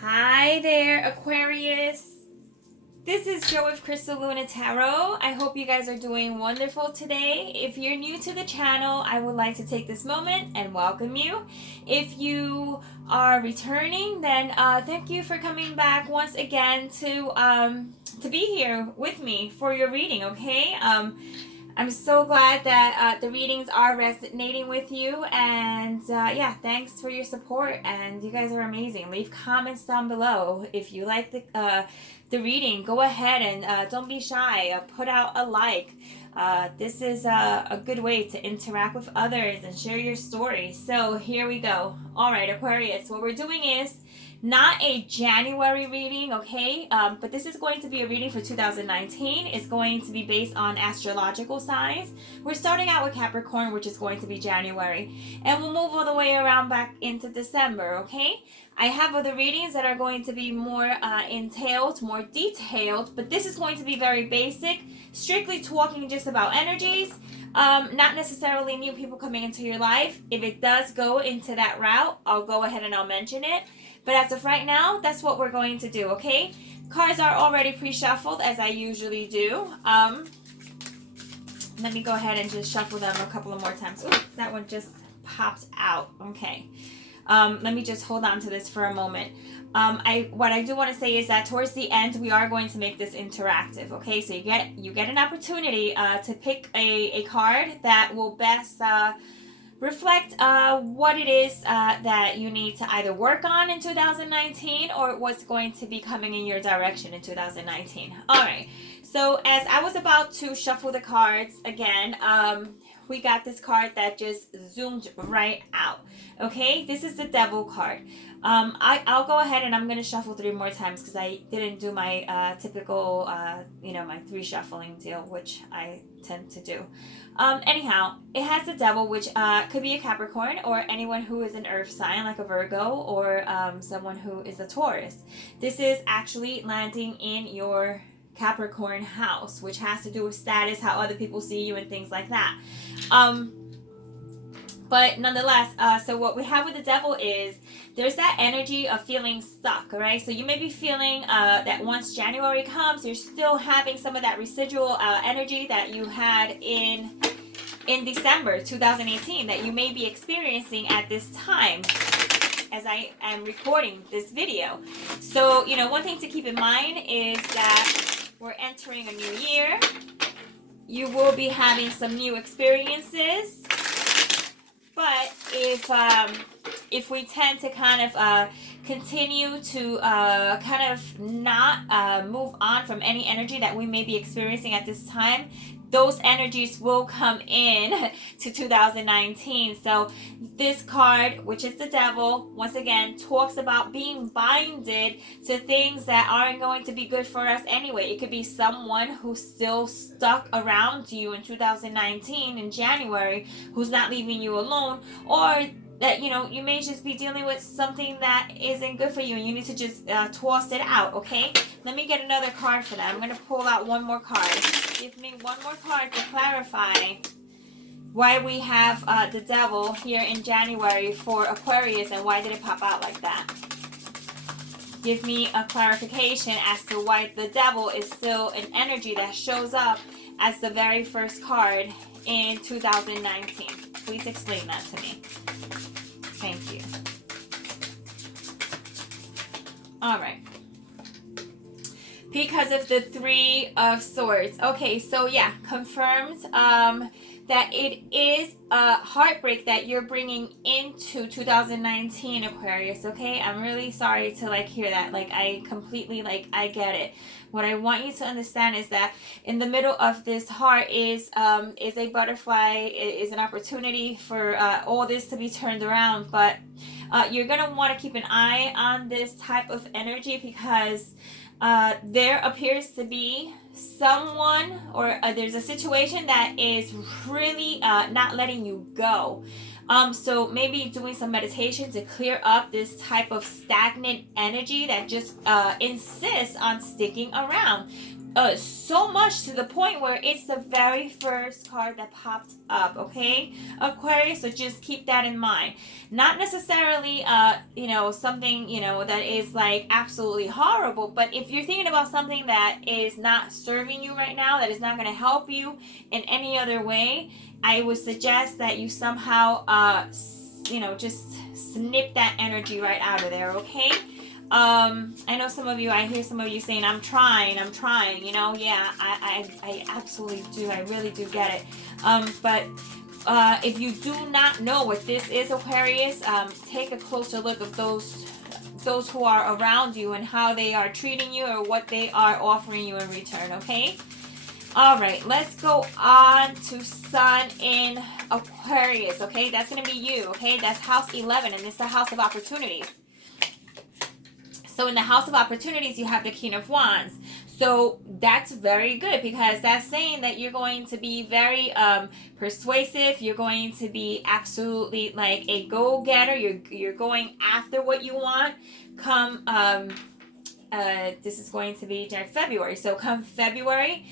Hi there, Aquarius. This is Joe with Crystal Luna Tarot. I hope you guys are doing wonderful today. If you're new to the channel, I would like to take this moment and welcome you. If you are returning, then thank you for coming back once again to be here with me for your reading. Okay. I'm so glad that the readings are resonating with you, and yeah, thanks for your support. And you guys are amazing. Leave comments down below if you like the reading. Go ahead and don't be shy. Put out a like. This is a good way to interact with others and share your story. So here we go. All right, Aquarius. What we're doing is not a January reading, okay? But this is going to be a reading for 2019. It's going to be based on astrological signs. We're starting out with Capricorn, which is going to be January, and we'll move all the way around back into December, okay? I have other readings that are going to be more entailed, more detailed, but this is going to be very basic, strictly talking just about energies. Not necessarily new people coming into your life. If it does go into that route, I'll go ahead and I'll mention it. But as of right now, that's what we're going to do, okay? Cards are already pre-shuffled, as I usually do. Let me go ahead and just shuffle them a couple of more times. Ooh, that one just popped out. Okay. Let me just hold on to this for a moment. What I do want to say is that towards the end, we are going to make this interactive, okay? So you get an opportunity to pick a card that will best reflect what it is that you need to either work on in 2019 or what's going to be coming in your direction in 2019. All right. So as I was about to shuffle the cards again, we got this card that just zoomed right out. Okay, this is the Devil card. I'll go ahead and I'm going to shuffle 3 more times because I didn't do my typical, my 3 shuffling deal, which I tend to do. Anyhow, it has the Devil, which could be a Capricorn or anyone who is an earth sign like a Virgo or someone who is a Taurus. This is actually landing in your Capricorn house, which has to do with status, how other people see you, and things like that. But nonetheless, so what we have with the Devil is there's that energy of feeling stuck, all right? So you may be feeling that once January comes, you're still having some of that residual energy that you had in December 2018 that you may be experiencing at this time as I am recording this video. So, one thing to keep in mind is that we're entering a new year. You will be having some new experiences. But if we tend to kind of continue to kind of not move on from any energy that we may be experiencing at this time, those energies will come in to 2019. So this card, which is the Devil, once again talks about being binded to things that aren't going to be good for us anyway. It could be someone who's still stuck around you in 2019 in January, who's not leaving you alone, or that you may just be dealing with something that isn't good for you and you need to just toss it out. Okay, let me get another card for that. I'm going to pull out one more card. Give me one more card to clarify why we have the Devil here in January for Aquarius and why did it pop out like that. Give me a clarification as to why the Devil is still an energy that shows up as the very first card in 2019. Please explain that to me. Thank you. All right. Because of the 3 of Swords. Okay, so yeah, confirmed that it is a heartbreak that you're bringing into 2019, Aquarius. Okay, I'm really sorry to hear that. I completely I get it. What I want you to understand is that in the middle of this heart is a butterfly, is an opportunity for all this to be turned around. But you're gonna want to keep an eye on this type of energy because there appears to be someone or there's a situation that is really not letting you go. So maybe doing some meditation to clear up this type of stagnant energy that just insists on sticking around. So much to the point where it's the very first card that popped up, okay, Aquarius? So just keep that in mind. Not necessarily, something, that is like absolutely horrible, but if you're thinking about something that is not serving you right now, that is not going to help you in any other way, I would suggest that you somehow, just snip that energy right out of there, okay? I know I hear some of you saying, I'm trying, yeah, I absolutely do. I really do get it. But if you do not know what this is, Aquarius, take a closer look of those who are around you and how they are treating you or what they are offering you in return, okay? All right, let's go on to Sun in Aquarius, okay? That's going to be you, okay? That's house 11, and it's the house of opportunities. So in the house of opportunities, you have the King of Wands. So that's very good because that's saying that you're going to be very persuasive. You're going to be absolutely like a go-getter. You're going after what you want. Come, this is going to be February. So come February,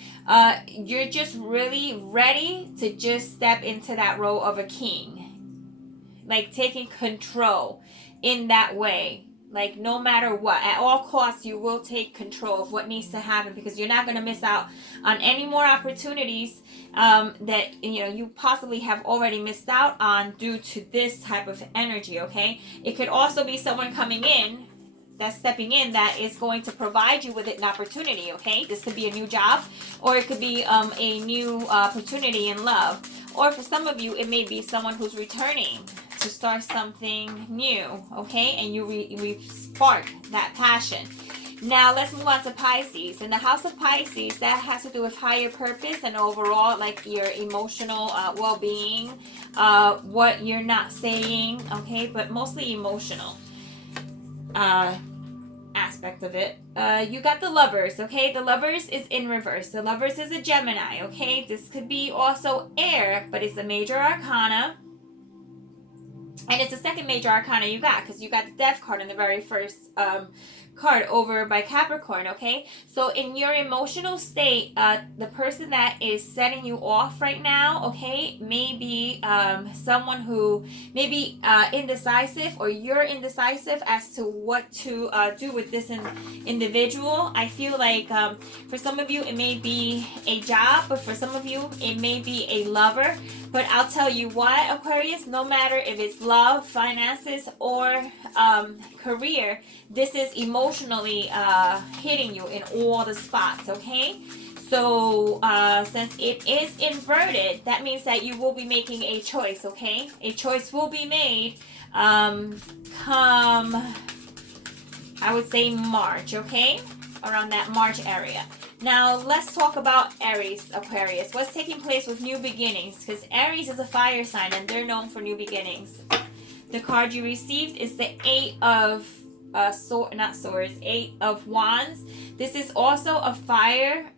you're just really ready to just step into that role of a king. Like taking control in that way. Like no matter what, at all costs, you will take control of what needs to happen because you're not going to miss out on any more opportunities that you possibly have already missed out on due to this type of energy. Okay, it could also be someone coming in that's stepping in that is going to provide you with an opportunity. Okay, this could be a new job, or it could be a new opportunity in love, or for some of you, it may be someone who's returning to start something new, okay? And you spark that passion. Now let's move on to Pisces. In the house of Pisces, that has to do with higher purpose and overall like your emotional well-being, what you're not saying, okay? But mostly emotional aspect of it. You got the Lovers, okay? The Lovers is in reverse. The Lovers is a Gemini, okay? This could be also air, but it's a major arcana. And it's the second major arcana you got because you got the Death card in the very first card over by Capricorn, okay? So in your emotional state, the person that is setting you off right now, okay, may be someone who may be indecisive, or you're indecisive as to what to do with this individual. I feel like for some of you, it may be a job, but for some of you, it may be a lover. But I'll tell you what, Aquarius, no matter if it's love, finances, or career, this is emotionally hitting you in all the spots, okay? So since it is inverted, that means that you will be making a choice, okay? A choice will be made come, I would say March, okay? Around that March area. Now, let's talk about Aries, Aquarius. What's taking place with new beginnings? Because Aries is a fire sign and they're known for new beginnings. The card you received is the Eight of Eight of Wands. This is also a fire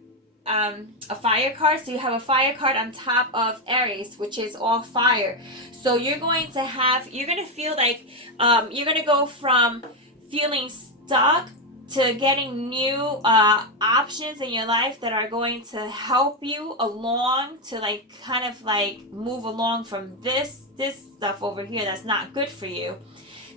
card. So you have a fire card on top of Aries, which is all fire. So you're going to feel like you're going to go from feeling stuck to getting new options in your life that are going to help you along to like kind of like move along from this stuff over here that's not good for you,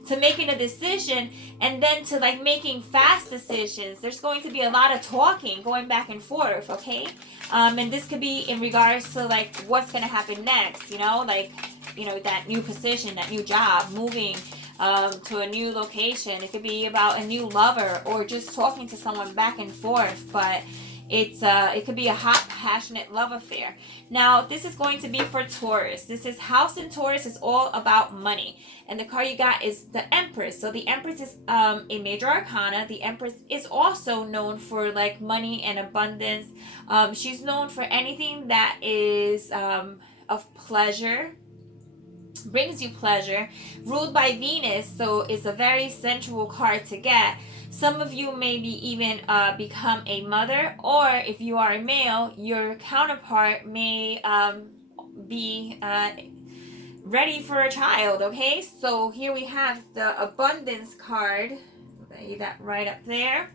to making a decision, and then to like making fast decisions. There's going to be a lot of talking going back and forth, okay? And this could be in regards to like what's going to happen next, that new position, that new job, moving to a new location. It could be about a new lover or just talking to someone back and forth, but it could be a hot, passionate love affair. Now, this is going to be for Taurus. This is house in Taurus is all about money. And the card you got is the Empress. So the Empress is a major arcana. The Empress is also known for like money and abundance. She's known for anything that is of pleasure, brings you pleasure, ruled by Venus, so it's a very sensual card to get. Some of you maybe even become a mother, or if you are a male, your counterpart may be ready for a child, okay? So here we have the abundance card. Lay that right up there.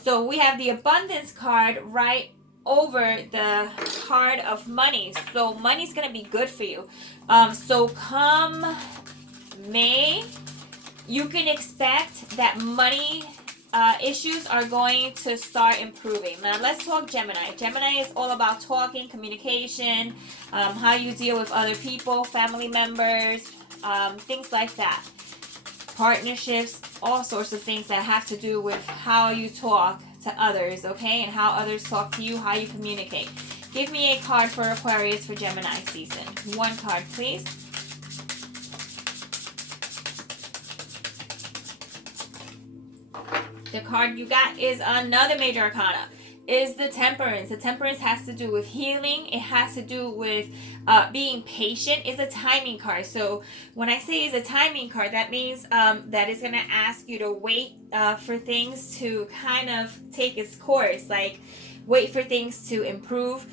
So we have the abundance card right over the card of money. So money's gonna be good for you. So come May, you can expect that money issues are going to start improving. Now let's talk Gemini. Gemini is all about talking, communication, how you deal with other people, family members, things like that. Partnerships, all sorts of things that have to do with how you talk to others, okay? And how others talk to you, how you communicate. Give me a card for Aquarius for Gemini season. One card, please. The card you got is another major arcana. Is the Temperance. The Temperance has to do with healing. It has to do with being patient. It's a timing card. So when I say it's a timing card, that means that it's going to ask you to wait for things to kind of take its course. Like wait for things to improve.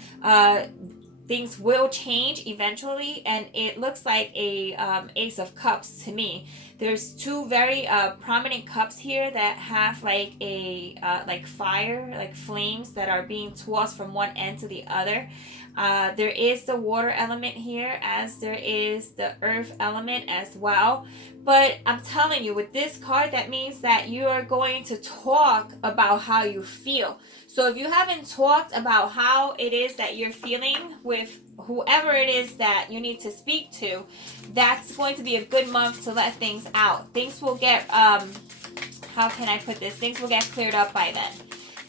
Things will change eventually, and it looks like a Ace of Cups to me. There's two very prominent cups here that have like a like fire, like flames that are being tossed from one end to the other. There is the water element here, as there is the earth element as well. But I'm telling you, with this card, that means that you are going to talk about how you feel. So if you haven't talked about how it is that you're feeling with whoever it is that you need to speak to, that's going to be a good month to let things out. Things will get, how can I put this? Things will get cleared up by then.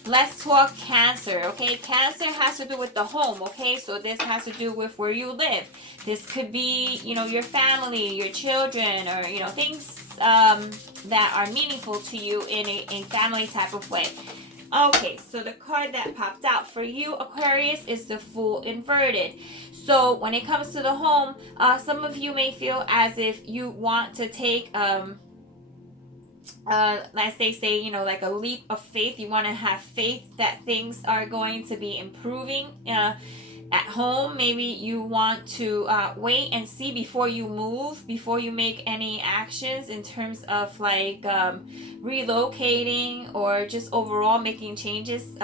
Let's talk Cancer, okay? Cancer has to do with the home, okay? So this has to do with where you live. This could be, you know, your family, your children, or, you know, things that are meaningful to you in a family type of way. Okay, so the card that popped out for you, Aquarius, is the Fool inverted. So when it comes to the home, some of you may feel as if you want to take as they say, you know, like a leap of faith. You want to have faith that things are going to be improving at home. Maybe you want to wait and see before you move, before you make any actions in terms of like relocating or just overall making changes.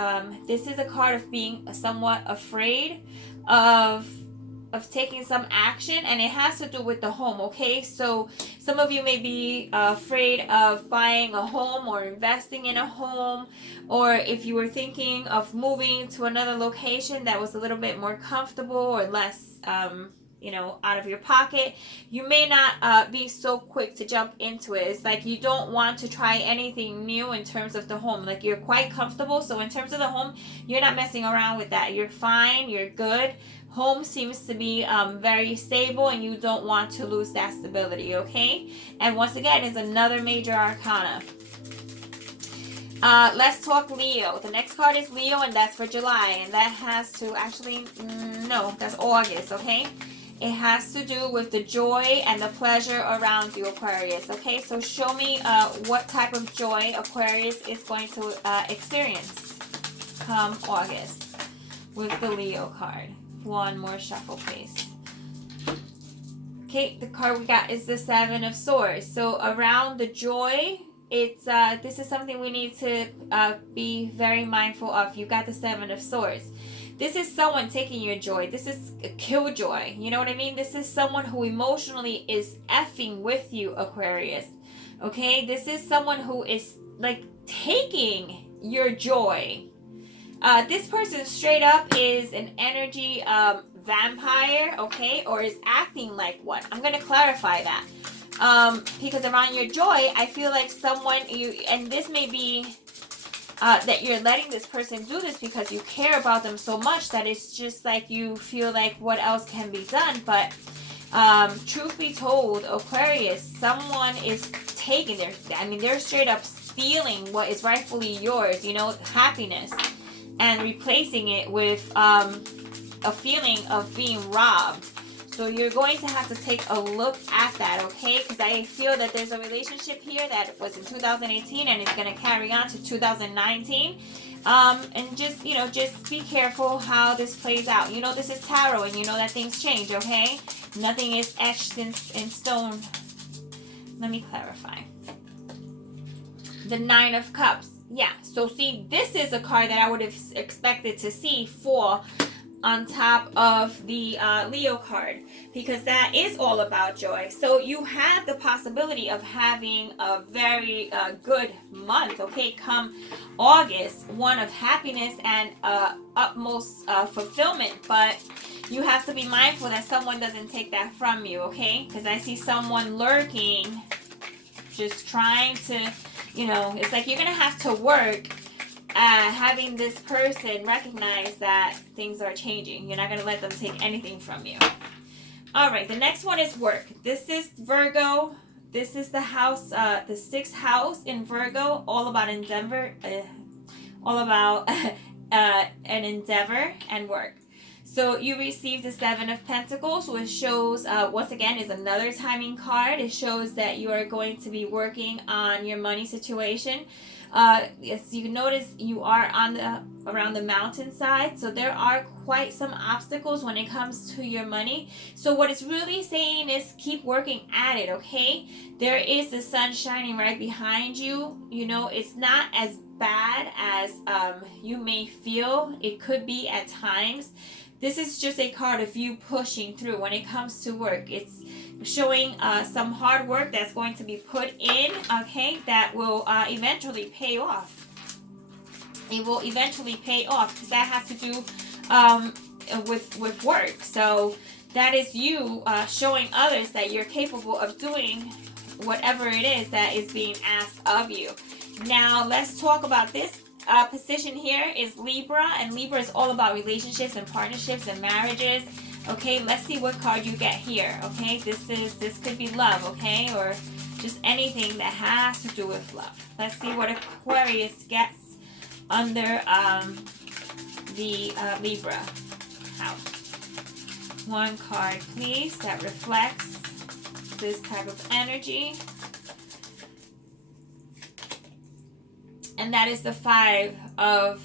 This is a card of being somewhat afraid of taking some action, and it has to do with the home, okay? So some of you may be afraid of buying a home or investing in a home, or if you were thinking of moving to another location that was a little bit more comfortable or less you know, out of your pocket, you may not be so quick to jump into it. It's like you don't want to try anything new in terms of the home. Like you're quite comfortable, so in terms of the home, you're not messing around with that. You're fine, you're good. Home seems to be very stable, and you don't want to lose that stability, okay? And once again, it's another major arcana. Let's talk Leo. The next card is Leo, and that's for July, and that has to actually, no, that's August, okay? It has to do with the joy and the pleasure around you, Aquarius, okay? So show me what type of joy Aquarius is going to experience come August with the Leo card. One more shuffle, please. Okay, the card we got is the Seven of Swords. So around the joy, it's this is something we need to be very mindful of. You got the Seven of Swords. This is someone taking your joy. This is a killjoy. You know what I mean? This is someone who emotionally is effing with you, Aquarius. Okay? This is someone who is like taking your joy. This person straight up is an energy vampire, okay? Or is acting like one. I'm going to clarify that. Because around your joy, I feel like someone, and this may be that you're letting this person do this because you care about them so much that it's just like you feel like what else can be done. But truth be told, Aquarius, someone is taking they're straight up stealing what is rightfully yours, you know, happiness, and replacing it with a feeling of being robbed. So you're going to have to take a look at that, okay? Because I feel that there's a relationship here that was in 2018 and it's going to carry on to 2019. And just, you know, just be careful how this plays out. You know, this is tarot, and you know that things change, okay? Nothing is etched in stone. Let me clarify. The Nine of Cups. Yeah, so see, this is a card that I would have expected to see fall on top of the Leo card, because that is all about joy. So you have the possibility of having a very good month, okay, come August, one of happiness and utmost fulfillment. But you have to be mindful that someone doesn't take that from you, okay? Because I see someone lurking, just trying to, it's like you're gonna have to work at having this person recognize that things are changing. You're not gonna let them take anything from you. All right, the next one is work. This is Virgo. This is the house, the 6th house in Virgo, all about endeavor, all about an endeavor and work. So you received the 7 of Pentacles, which shows, once again, is another timing card. It shows that you are going to be working on your money situation. As you notice, you are around the mountainside, so there are quite some obstacles when it comes to your money. So what it's really saying is keep working at it, okay? There is the sun shining right behind you. It's not as bad as you may feel it could be at times. This is just a card of you pushing through when it comes to work. It's showing some hard work that's going to be put in, okay, that will eventually pay off. It will eventually pay off, because that has to do with work. So that is you showing others that you're capable of doing whatever it is that is being asked of you. Now let's talk about this. Position here is Libra, and Libra is all about relationships and partnerships and marriages. Okay, let's see what card you get here. Okay, this could be love, okay, or just anything that has to do with love. Let's see what Aquarius gets under the Libra house. One card, please, that reflects this type of energy. And that is the 5 of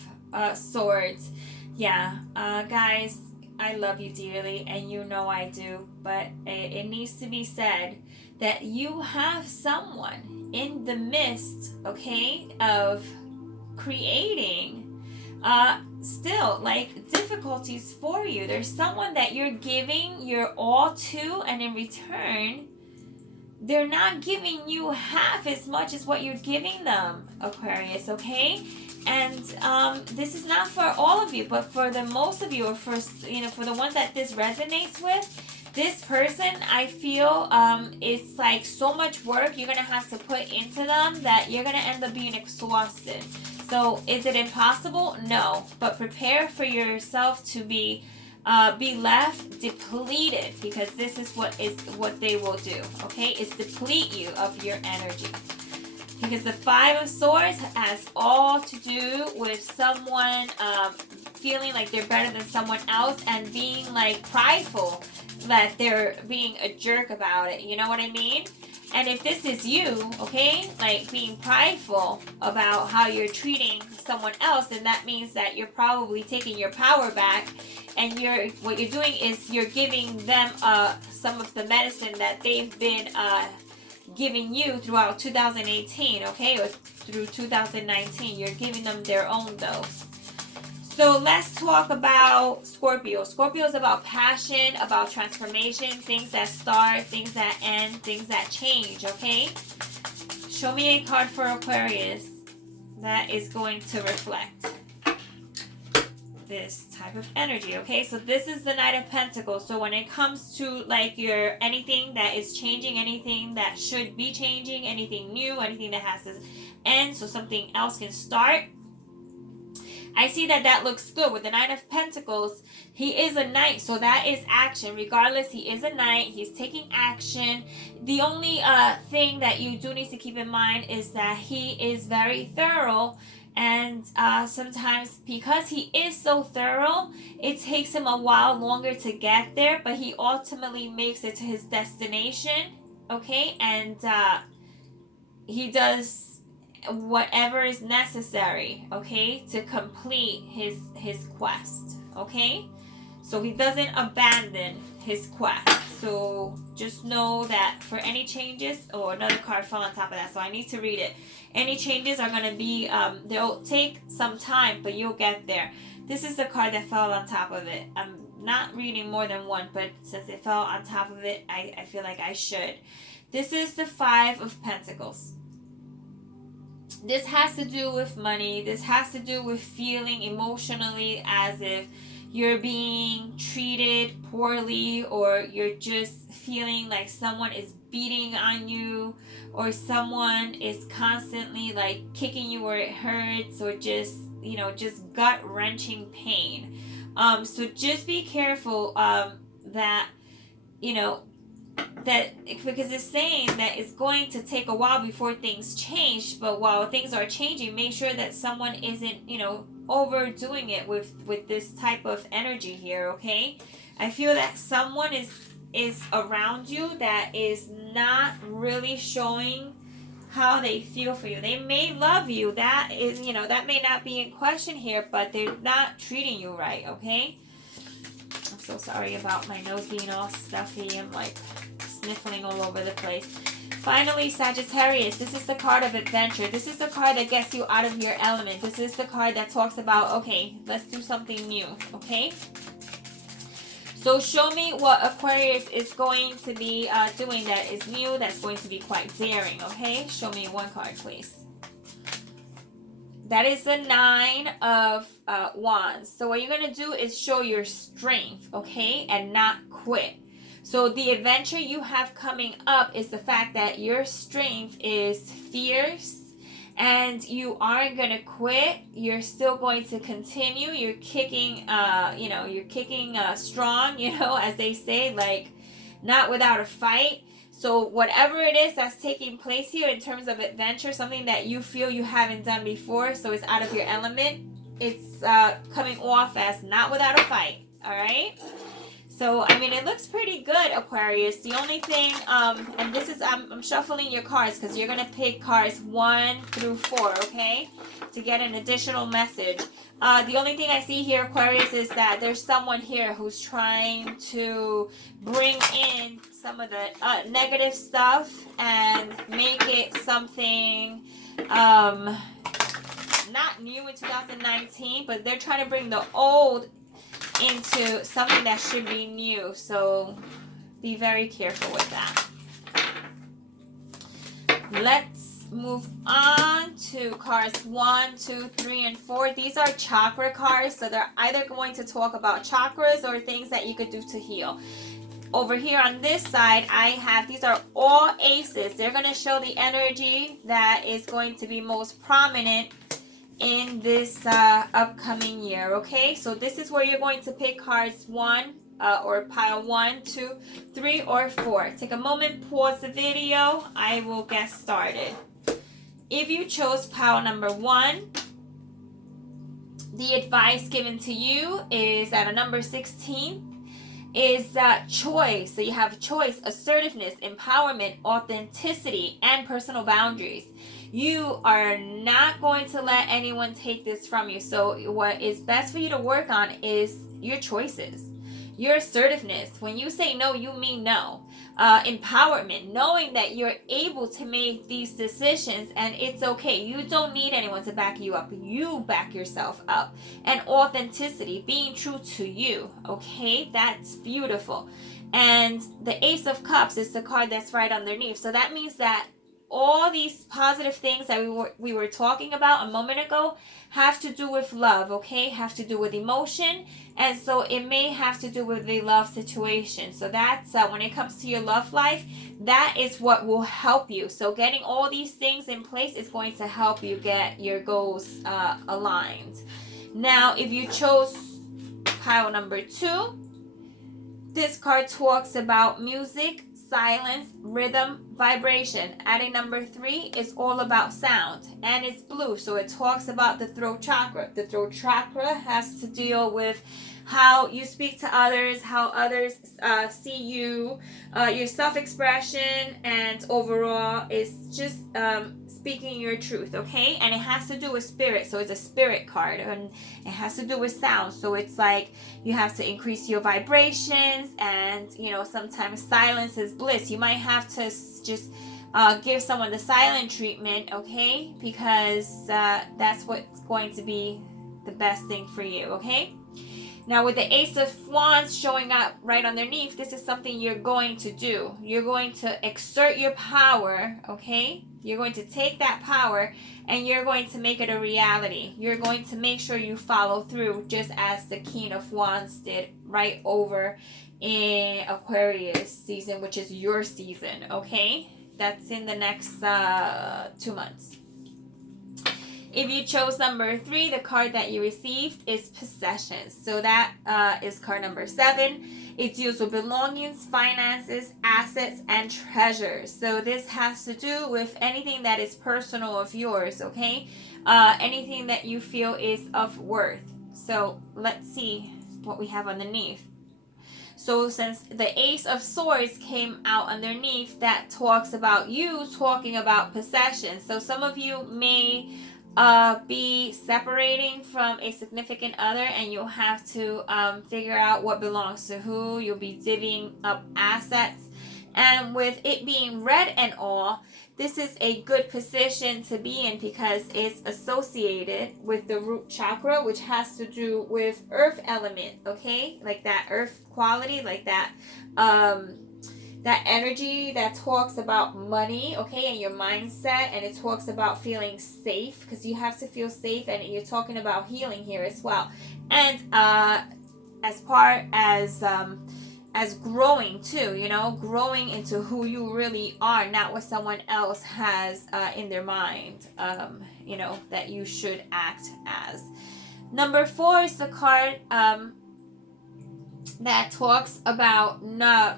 Swords. Yeah, guys, I love you dearly, and you know I do. But it needs to be said that you have someone in the midst, okay, of creating still like difficulties for you. There's someone that you're giving your all to, and in return, they're not giving you half as much as what you're giving them, Aquarius, okay? And this is not for all of you, but for the most of you, or for the ones that this resonates with, this person, I feel it's like so much work you're gonna have to put into them that you're gonna end up being exhausted. So is it impossible? No, but prepare for yourself to be left depleted, because this is what they will do, okay? It's deplete you of your energy, because the 5 of Swords has all to do with someone feeling like they're better than someone else and being like prideful that they're being a jerk about it. You know what I mean? And if this is you, okay, like being prideful about how you're treating someone else, then that means that you're probably taking your power back, and what you're doing is you're giving them some of the medicine that they've been giving you throughout 2018, okay, or through 2019. You're giving them their own dose. So let's talk about Scorpio. Scorpio is about passion, about transformation, things that start, things that end, things that change, okay? Show me a card for Aquarius that is going to reflect this type of energy, okay? So this is the Knight of Pentacles. So when it comes to like your anything that is changing, anything that should be changing, anything new, anything that has to end so something else can start, I see that looks good. With the Knight of Pentacles, he is a knight, so that is action. Regardless, he is a knight. He's taking action. The only thing that you do need to keep in mind is that he is very thorough, and sometimes because he is so thorough, it takes him a while longer to get there, but he ultimately makes it to his destination, okay? And he does whatever is necessary, okay, to complete his quest, okay? So he doesn't abandon his quest. So just know that for any changes, another card fell on top of that, so I need to read it. Any changes are going to be, they'll take some time, but you'll get there. This is the card that fell on top of it. I'm not reading more than one, but since it fell on top of it, I feel like I should. This is the Five of Pentacles. This has to do with money. This has to do with feeling emotionally as if you're being treated poorly, or you're just feeling like someone is beating on you, or someone is constantly like kicking you where it hurts, or just, you know, just gut-wrenching pain. So just be careful that, you know, that, because it's saying that it's going to take a while before things change, but while things are changing, make sure that someone isn't, you know, overdoing it with this type of energy here. Okay, I feel that someone is around you that is not really showing how they feel for you. They may love you, that is, you know, that may not be in question here, but they're not treating you right. Okay, I'm so sorry about my nose being all stuffy. I'm like sniffling all over the place. Finally, Sagittarius, this is the card of adventure. This is the card that gets you out of your element. This is the card that talks about, okay, let's do something new. Okay, so show me what Aquarius is going to be doing that is new, that's going to be quite daring. Okay, show me one card, please. That is the Nine of Wands. So what you're going to do is show your strength, okay, and not quit. So the adventure you have coming up is the fact that your strength is fierce and you aren't going to quit. You're still going to continue. You're kicking, you know, you're kicking strong, you know, as they say, like not without a fight. So whatever it is that's taking place here in terms of adventure, something that you feel you haven't done before, so it's out of your element, it's coming off as not without a fight. All right. So, I mean, it looks pretty good, Aquarius. The only thing, and this is, I'm shuffling your cards because you're going to pick cards 1 through 4, okay, to get an additional message. The only thing I see here, Aquarius, is that there's someone here who's trying to bring in some of the negative stuff and make it something not new in 2019, but they're trying to bring the old into something that should be new, so be very careful with that. Let's move on to cards 1, 2, 3, and 4. These are chakra cards, so they're either going to talk about chakras or things that you could do to heal. Over here on this side, I have, these are all aces. They're going to show the energy that is going to be most prominent in this upcoming year. Okay, so this is where you're going to pick cards 1 or pile 1, 2, 3, or 4. Take a moment, pause the video. I will get started. If you chose pile number 1, the advice given to you is at a number 16 is choice. So you have choice, assertiveness, empowerment, authenticity, and personal boundaries. You are not going to let anyone take this from you. So what is best for you to work on is your choices, your assertiveness. When you say no, you mean no. Empowerment, knowing that you're able to make these decisions and it's okay. You don't need anyone to back you up. You back yourself up. And authenticity, being true to you. Okay, that's beautiful. And the Ace of Cups is the card that's right underneath. So that means that all these positive things that we were talking about a moment ago have to do with love, okay? Have to do with emotion. And so it may have to do with the love situation. So that's when it comes to your love life, that is what will help you. So getting all these things in place is going to help you get your goals aligned. Now, if you chose pile number 2, this card talks about music, silence, rhythm, vibration. Adding number 3 is all about sound, and it's blue, so it talks about the throat chakra. The throat chakra has to deal with how you speak to others, how others see you, your self-expression, and overall it's just speaking your truth, okay? And it has to do with spirit, so it's a spirit card, and it has to do with sound. So it's like you have to increase your vibrations, and you know, sometimes silence is bliss. You might have to just give someone the silent treatment, okay? Because that's what's going to be the best thing for you, okay? Now with the Ace of Wands showing up right underneath, this is something you're going to do. You're going to exert your power, okay? You're going to take that power and you're going to make it a reality. You're going to make sure you follow through, just as the King of Wands did right over in Aquarius season, which is your season, okay? That's in the next 2 months. If you chose number 3, the card that you received is possessions. So that is card number 7. It deals with belongings, finances, assets, and treasures. So this has to do with anything that is personal of yours, okay? Anything that you feel is of worth. So let's see what we have underneath. So since the Ace of Swords came out underneath, that talks about you talking about possessions. So some of you may be separating from a significant other, and you'll have to figure out what belongs to who. You'll be divvying up assets, and with it being red and all, this is a good position to be in because it's associated with the root chakra, which has to do with earth element, okay? Like that earth quality, like that that energy that talks about money, okay, and your mindset, and it talks about feeling safe, because you have to feel safe, and you're talking about healing here as well. And as far as growing too, you know, growing into who you really are, not what someone else has in their mind, you know, that you should act as. Number 4 is the card that talks about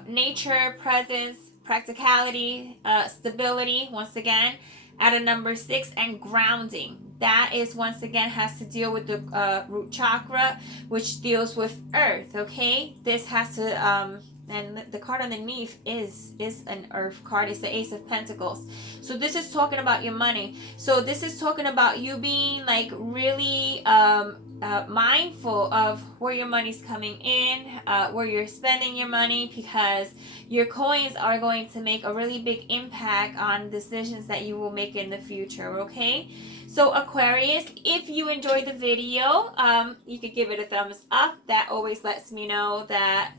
nature, presence, practicality, stability, once again, at a number 6, and grounding. That is, once again, has to deal with the root chakra, which deals with earth, okay? This has to, and the card underneath is an earth card. It's the Ace of Pentacles. So this is talking about your money. So this is talking about you being like really mindful of where your money's coming in, where you're spending your money, because your coins are going to make a really big impact on decisions that you will make in the future, okay? So Aquarius, if you enjoyed the video, you could give it a thumbs up. That always lets me know that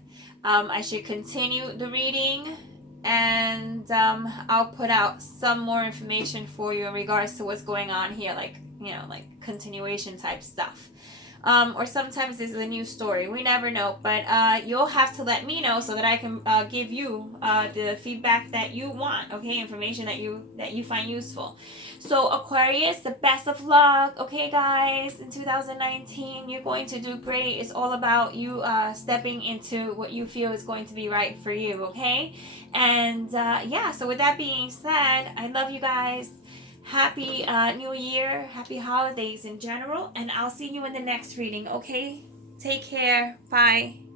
I should continue the reading, and I'll put out some more information for you in regards to what's going on here, like, you know, like continuation type stuff. Or sometimes this is a new story. We never know, but you'll have to let me know so that I can give you the feedback that you want, okay? Information that you find useful. So Aquarius, the best of luck, okay, guys? In 2019, you're going to do great. It's all about you stepping into what you feel is going to be right for you, okay? And yeah, so with that being said, I love you guys. Happy New Year, happy holidays in general, and I'll see you in the next reading, okay? Take care. Bye.